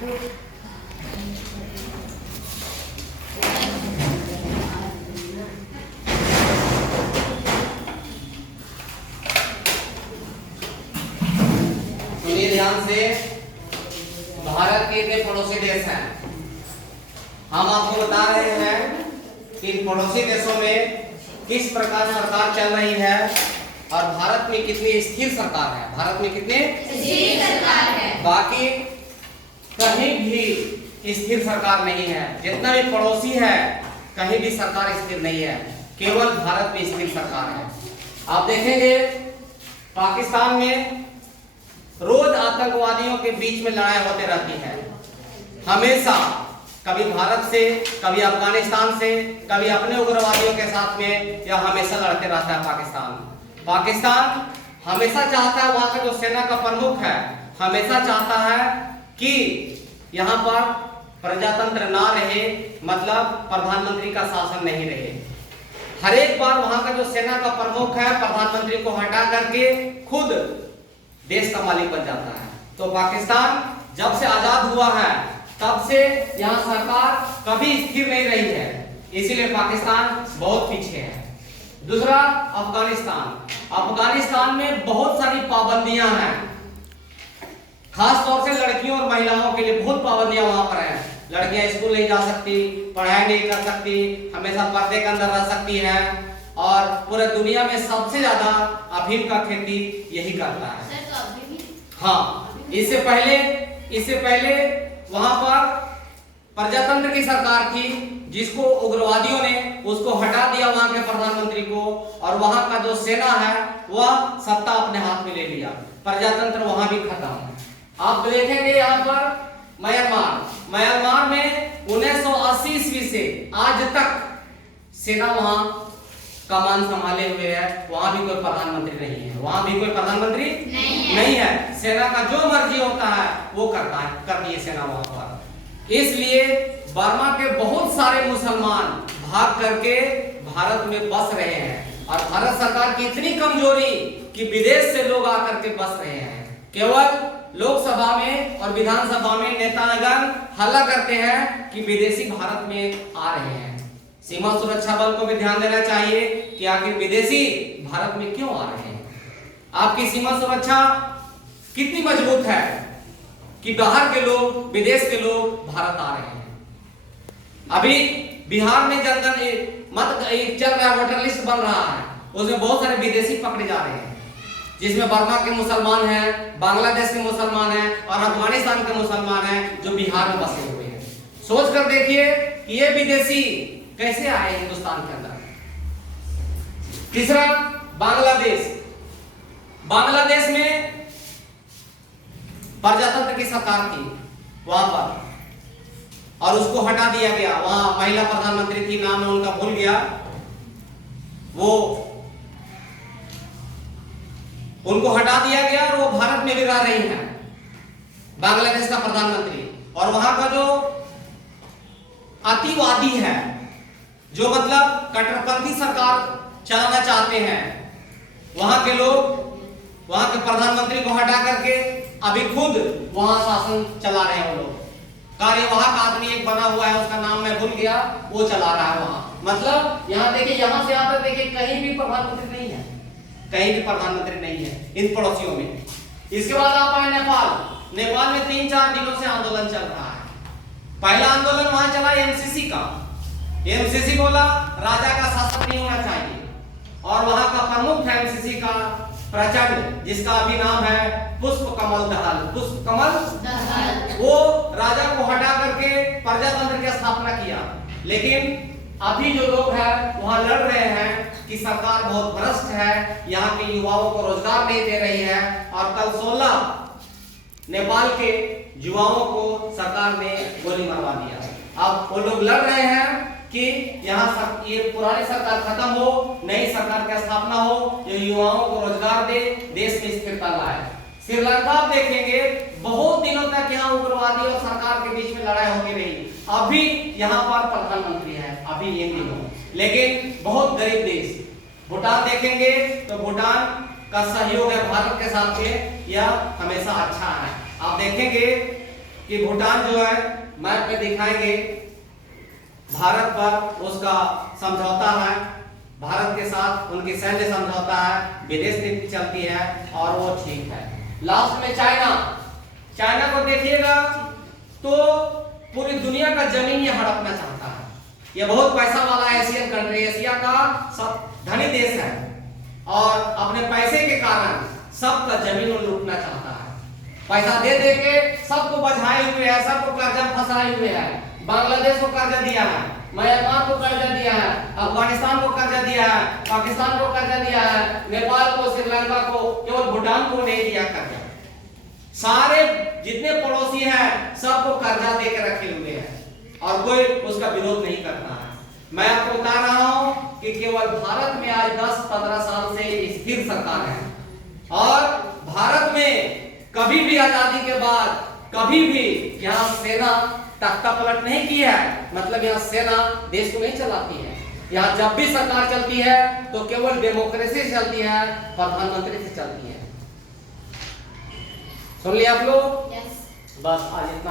सुनिए ध्यान से, भारत के इतने पड़ोसी देश हैं। हम आपको बता रहे हैं कि पड़ोसी देशों में किस प्रकार सरकार चल रही है और भारत में कितनी स्थिर सरकार है। भारत में कितनी स्थिर सरकार है। बाकी कहीं भी स्थिर सरकार नहीं है। जितना भी पड़ोसी है कहीं भी सरकार स्थिर नहीं है, केवल भारत में स्थिर सरकार है। आप देखेंगे पाकिस्तान में रोज आतंकवादियों के बीच में लड़ाई होते रहती है। हमेशा कभी भारत से, कभी अफगानिस्तान से, कभी अपने उग्रवादियों के साथ में, या हमेशा लड़ते रहता है पाकिस्तान हमेशा चाहता है, वहां का जो सेना का प्रमुख है हमेशा चाहता है कि यहाँ पर प्रजातंत्र ना रहे, मतलब प्रधानमंत्री का शासन नहीं रहे। हर एक बार वहां का जो सेना का प्रमुख है प्रधानमंत्री को हटा करके खुद देश का मालिक बन जाता है। तो पाकिस्तान जब से आजाद हुआ है तब से यहाँ सरकार कभी स्थिर नहीं रही है, इसीलिए पाकिस्तान बहुत पीछे है। दूसरा अफगानिस्तान में बहुत सारी पाबंदियां हैं, खास तौर से लड़कियों और महिलाओं के लिए बहुत पाबंदियां वहां पर हैं। लड़कियां स्कूल नहीं जा सकती, पढ़ाई नहीं कर सकती, हमेशा पर्दे के अंदर रह सकती हैं, और पूरे दुनिया में सबसे ज्यादा अफीम का खेती यही करता है। हाँ, इससे पहले वहां पर प्रजातंत्र की सरकार थी, जिसको उग्रवादियों ने उसको हटा दिया वहां के प्रधानमंत्री को, और वहां का जो सेना है वह सत्ता अपने हाथ में ले लिया। प्रजातंत्र वहां भी खत्म। आप देखेंगे यहाँ पर म्यांमार में 1980 ईस्वी से आज तक सेना वहां कमान संभाले हुए है, वहां भी कोई प्रधानमंत्री नहीं है। सेना का जो मर्जी होता है वो करती है सेना वहां पर। इसलिए बर्मा के बहुत सारे मुसलमान भाग करके भारत में बस रहे हैं, और भारत सरकार की इतनी कमजोरी कि विदेश से लोग आकर के बस रहे हैं। केवल लोकसभा में और विधानसभा में नेतागण हल्ला करते हैं कि विदेशी भारत में आ रहे हैं। सीमा सुरक्षा बल को भी ध्यान देना चाहिए कि आखिर विदेशी भारत में क्यों आ रहे हैं। आपकी सीमा सुरक्षा कितनी मजबूत है कि बाहर के लोग, विदेश के लोग भारत आ रहे हैं। अभी बिहार में जनगण मत चल रहा है, वोटर लिस्ट बन रहा है, उसमें बहुत सारे विदेशी पकड़े जा रहे हैं, जिसमें बर्मा के मुसलमान हैं, बांग्लादेश के मुसलमान हैं और अफगानिस्तान के मुसलमान हैं जो बिहार में बसे हुए हैं। सोच कर देखिए कि ये विदेशी कैसे आए हिंदुस्तान के अंदर। तीसरा, बांग्लादेश में प्रजातंत्र की सरकार थी वहां पर, और उसको हटा दिया गया। वहां महिला प्रधानमंत्री थी, नाम है उनका भूल गया, वो उनको हटा दिया गया और वो भारत में भी रह रही हैं, बांग्लादेश का प्रधानमंत्री। और वहां का जो अतिवादी है, जो मतलब कट्टरपंथी सरकार चलाना चाहते हैं, वहां के लोग वहां के प्रधानमंत्री को हटा करके अभी खुद वहां शासन चला रहे हैं। वो लोग कार्यवाहक आदमी एक बना हुआ है, उसका नाम मैं भूल गया, वो चला रहा है वहां। मतलब यहाँ देखिए, यहाँ से यहाँ तक देखिए, कहीं भी प्रधानमंत्री नहीं है, इन पड़ोसियों में। इसके बाद आप आए नेपाल में 3-4 दिनों से आंदोलन चल रहा है। पहला आंदोलन वहां चला एमसीसी का। एमसीसी बोला राजा का शासन नहीं होना चाहिए, और वहां का प्रमुख है एमसीसी का प्रचंड, जिसका अभी नाम है पुष्पकमल दहल। वो राजा को हटा करके प्रजातंत्र की स्थापना किया। लेकिन अभी जो लोग हैं वहां लड़ रहे हैं कि सरकार बहुत भ्रष्ट है, यहाँ के युवाओं को रोजगार नहीं दे रही है, और कल 16 नेपाल के युवाओं को सरकार ने गोली मरवा दिया। अब वो लोग लड़ रहे हैं कि यहाँ ये पुरानी सरकार खत्म हो, नई सरकार की स्थापना हो, जो युवाओं को रोजगार दे, देश में स्थिरता लाए। श्रीलंका आप देखेंगे बहुत दिनों तक यहाँ उग्रवादी और सरकार के बीच में लड़ाई होती रही। अभी यहाँ पर प्रधानमंत्री है अभी इन दिनों, लेकिन बहुत गरीब देश। भूटान देखेंगे तो भूटान का सहयोग है भारत के साथ में, यह हमेशा अच्छा है। आप देखेंगे कि भूटान जो है मैप में दिखाएंगे भारत पर उसका समझौता है, भारत के साथ उनकी सैन्य समझौता है, विदेश नीति चलती है और वो ठीक है। लास्ट में चाइना को देखिएगा तो पूरी दुनिया का जमीन ये हड़पना चाहता है। ये बहुत पैसा वाला एशियन कंट्री, एशिया का सब धनी देश है और अपने पैसे के कारण सबका जमीन लूटना चाहता है। पैसा दे दे के सबको बझाए हुए है, सबको कर्जा फंसाए हुए है। बांग्लादेश को कर्जा दिया है, म्यांमार को कर्जा दिया है, अफगानिस्तान को कर्जा दिया है, पाकिस्तान को कर्जा दिया है, नेपाल को, श्रीलंका को, केवल भूटान को नहीं दिया कर्जा। सारे जितने पड़ोसी हैं सबको कर्जा दे के रखे हुए हैं और कोई उसका विरोध नहीं करता है। मैं आपको बता रहा हूं कि केवल भारत में आज 10-15 साल से स्थिर सरकार है और भारत में कभी भी आजादी के बाद कभी भी यहाँ सेना तख्ता पलट नहीं की है। मतलब यहाँ सेना देश को नहीं चलाती है। यहाँ जब भी सरकार चलती है तो केवल डेमोक्रेसी से चलती है, प्रधानमंत्री से चलती है। सुन लिया आप लोग? यस। बस आज इतना।